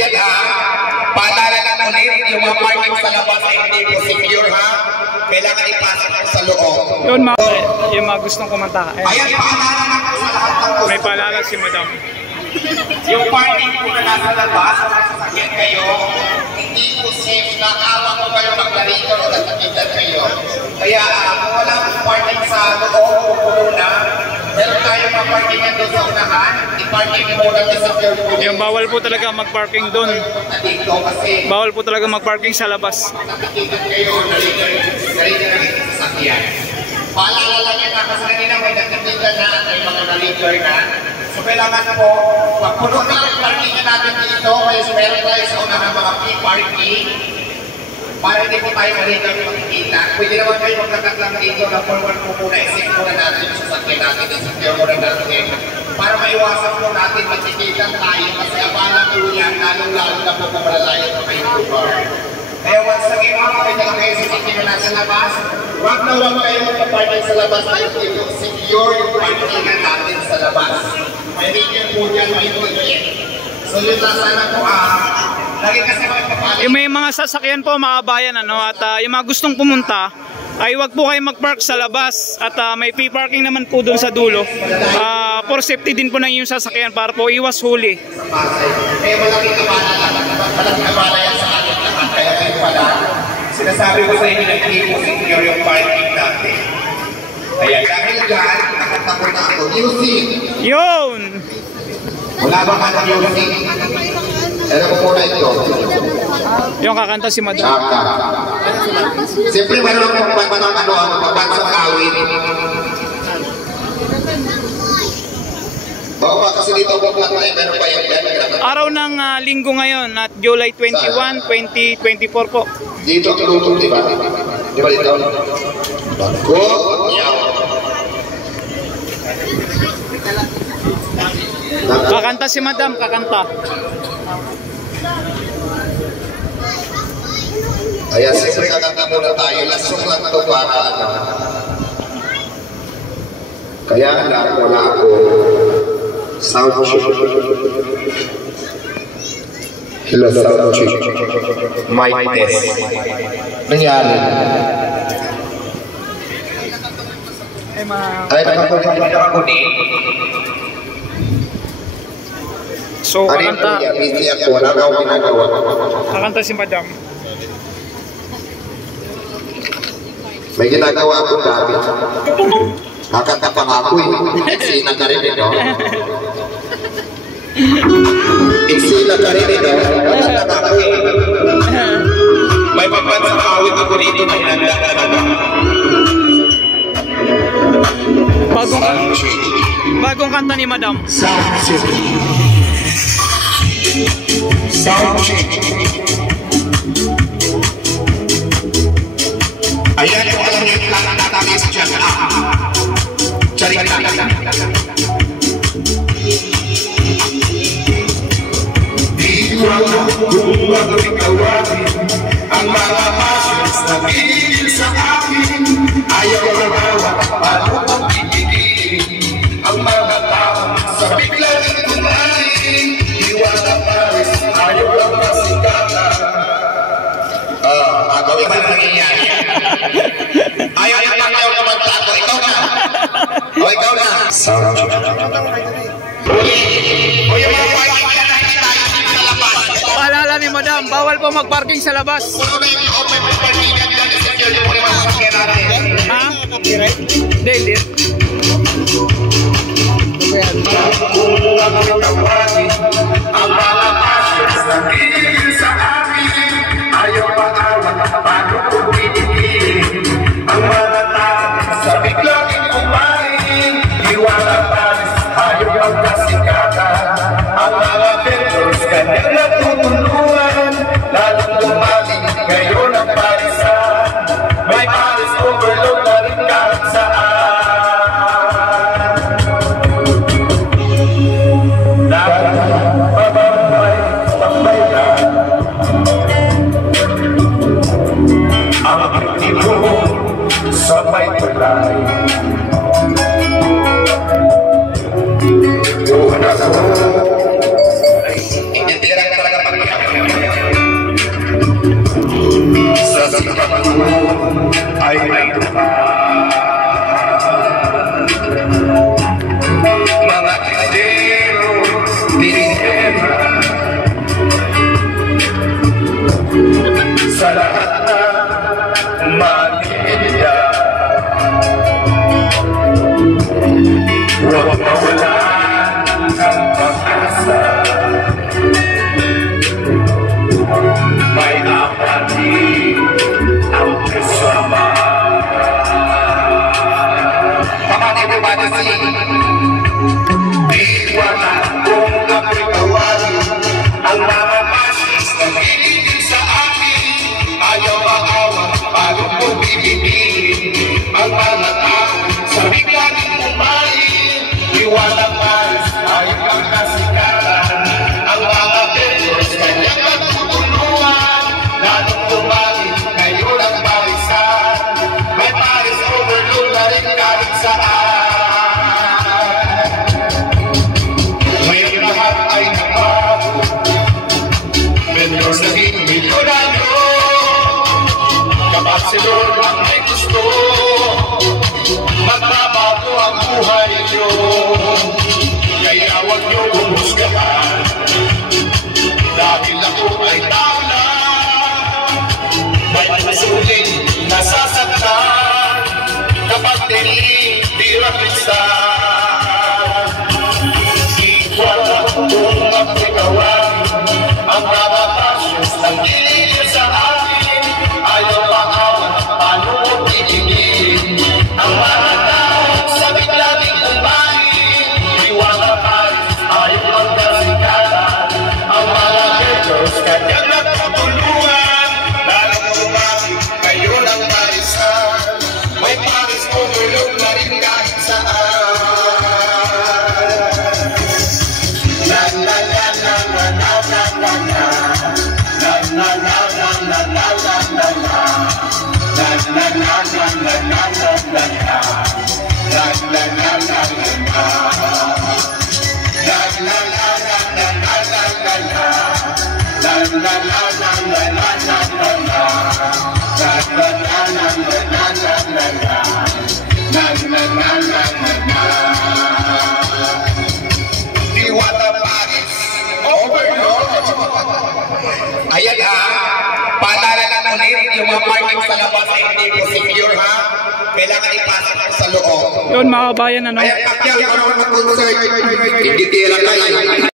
Ayan paalala lang ulit, yung mga parking sa labas ay hindi po secure ha. Kailangan ipasok sa loob. Yun yung mga gustong kumanta. Ayan, paalala lang sa lahat ng gusto. May paalala si Madam. Yung parking po na nasa labas, sasakyan kayo, hindi po safe na awa ko kayo maglarito o nagsakitan kayo. Kaya kung wala po parking sa loob, pupuno na, meron tayo maparkingan doon sa unahan, i-parking mo na sa secure po. Yung bawal po talaga mag-parking doon. Bawal po talaga mag-parking sa labas. Nakikitan kayo, narito rin sa sasakyan. Paalala lang yan na kasi kanina may nagsakitan na at may mga narito na. So kailangan po, puno na ang parking natin dito, kaya meron tayo sa unahan mga free parking. Para hindi po tayo malinaw yung makikita. Pwede naman kayo magkakat lang dito na forward po muna, isip muna natin yung sasakyan natin, isip muna natin. Para maiwasan po natin magkikitan tayo kasi abala po yan, lalong-lalo na po kung malalayo pa kayo po. Kaya once again mga kapit na kayo sasakyan na nasa labas, wag na wag kayo magpaparking sa labas tayo dito, secure yung parking natin sa labas. May rin po dyan, may rin. So yun na sana po lagi kasi yung may mga sasakyan po mga kabayan at yung mga gustong pumunta ay wag po kayo mag-park sa labas at may free parking naman po doon sa dulo for safety din po ng yung sasakyan para po iwas huli. Kaya malaking abala yan sa atin lahat kaya kayo pala sinasabi ko sa inyo na hindi po secure yung parking natin. Kaya dahil dyan nakatapon na ako music. Yun! Wala ba ka ng music? Ano po muna ito? Yung kakanta si Madam. Siyempre mayroon akong magpapansang awit. Baka ba kasi dito po tayo, meron pa yung araw ng linggo ngayon at July 21, 2024 po. Dito tulutong, di ba? Di ba dito? Bago! Kakanta si Madam, kakanta. Ayan, sige, kakanta muna tayo. Lasok lang ito para Kaya wala ako sound check. Hello, sound check. Mic test. Nangyari. Ay, nakakunin. So, kakanta. Kakanta si Madam. May ginagawa akong dami. Kakanta pa nga ako Iksina ka rin ito. Iksina ka rin ito. Kakanta pa ako May papansang awit ako dito na hinanda talaga. Bagong kanta ni Madam. Sound check. Sound check. Ayan yung alam niyo yung lang natangis dyan. Charing lang. Di ko alam kung bakit tawagin ang mga passions na bigil sa akin. Ayaw na bawa, paano kong pipigilin ang mga tao sa biglang kumain. Iwala Paris, ayaw lang masikatan. Agawin pa na nangyayari. Ayaw naman tato. Ikaw na. O ikaw na. Sound check. O yung mga parking ka na hindi tayo sa labas. Paalala ni Madam, bawal po mag-parking sa labas. Puno na yung open parking yan dyan. Secure yung mga sasakyan natin. Ha? Copyright? Hindi. Ang mga passions na bigil sa akin. Ayaw makawat, paano kung pinipilin ang mga tao sa biglang kumain. Iwala Paris, ayaw ang kasikatan. Ang mga vendors kanyang natutulungan, lalong lumaling ngayon ang Parisan. May Paris overload na rin kahit saan. Tambay lang ang aktimo sa may tulay. Buwan ako. Hindi talaga pag ay mga tindero, dinera, sa lahat ng Manila, huwag mawalan ng pag-asa. May apatid ang kasama. Come on everybody sing. Di wala kung ako'y tawagin ang mga masis na hiligin sa akin. Ayaw maawa, paano ko bibigin ang mga tao sa biglang kumain. Di wala pares, ayaw kang nasikaran. Ang mga vendors, kanyang magtutulungan. Lalong tumagin, kayo lang barisan. May pares overload na rin kahit saan. Ngayon lahat ay nabago. Vendors naging milyonaryo. Kapag si Lord ang may gusto, magbabago ang buhay niyo. Kaya huwag niyo humusgahan. Dahil ako ay tao lang, may masuling nasasaktan kapag tinitirapisan. Di wala kung ako'y gawin ang mga pasyos ng gilid sa akin. Ayaw maawan, paano ko titigil ang mga tao sa biglang kumain. Di wala pares, ayaw magkasikatan. Ang mga vendors, kanyang nagtutulungan. Lalong tumagin, kayo ng parisan. May pares overload na rin kahit saan. La la la la la la la la la. La la la la la la la la la. La la la la la la la la la. La la la la la la. La la la la la la la la la. La la la la la la la la la. La la la la la la la la la. La la la la la la. Diwata Paris, overload. Ayan ha, paalala lang ulit yung mga parking sa labas ay hindi po secure ha. Kailangan ipasok sa loob. Yun mga kabayan, ano? Ayan, pagyan ko naman mag-concert. Hindi tira kayo.